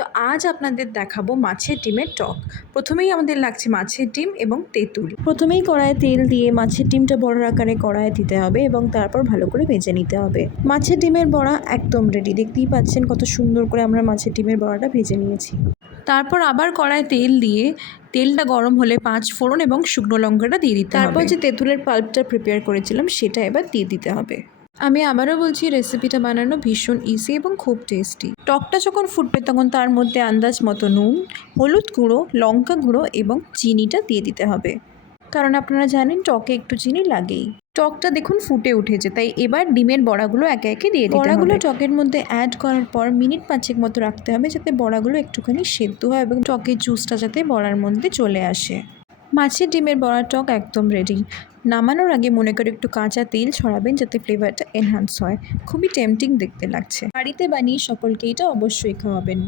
তো আজ আপনাদের দেখাবো মাছের ডিমের টক। প্রথমেই আমাদের লাগছে মাছের ডিম এবং তেঁতুল। প্রথমেই কড়াইয়ে তেল দিয়ে মাছের ডিমটা বড় আকারে কড়াইয়ে দিতে হবে এবং তারপর ভালো করে ভেজে নিতে হবে। মাছের ডিমের বড়া একদম রেডি। দেখতেই পাচ্ছেন কত সুন্দর করে আমরা মাছের ডিমের বড়াটা ভেজে নিয়েছি। তারপর আবার কড়াইয়ে তেল দিয়ে তেলটা গরম হলে 5 ফোড়ন এবং শুকনো লঙ্কাটা দিয়ে দিতে হবে। তারপর যে তেঁতুলের পাল্পটা প্রিপেয়ার করেছিলাম সেটা এবার দিয়ে দিতে হবে। আমি আবারও বলছি, রেসিপিটা বানানো ভীষণ ইজি এবং খুব টেস্টি। টকটা যখন ফুটবে তখন তার মধ্যে আন্দাজ মতো নুন, হলুদ গুঁড়ো, লঙ্কা গুঁড়ো এবং চিনিটা দিয়ে দিতে হবে, কারণ আপনারা জানেন টকে একটু চিনি লাগেই। টকটা দেখুন ফুটে উঠেছে, তাই এবার ডিমের বড়াগুলো একে একে দিয়ে দিতে হবে। বড়াগুলো টকের মধ্যে অ্যাড করার পর মিনিট 5 মতো রাখতে হবে, যাতে বড়াগুলো একটুখানি সেদ্ধ হয় এবং টকের জুসটা যাতে বড়ার মধ্যে চলে আসে। মাছের ডিমের বড়ার টক একদম রেডি। নামানোর আগে মনে করে একটু কাঁচা তেল ছড়াবেন, যাতে ফ্লেভারটা এনহান্স হয়। খুবই টেম্পটিং দেখতে লাগছে। বাড়িতে বানিয়ে সকলকে এটা অবশ্যই খাওয়াবেন।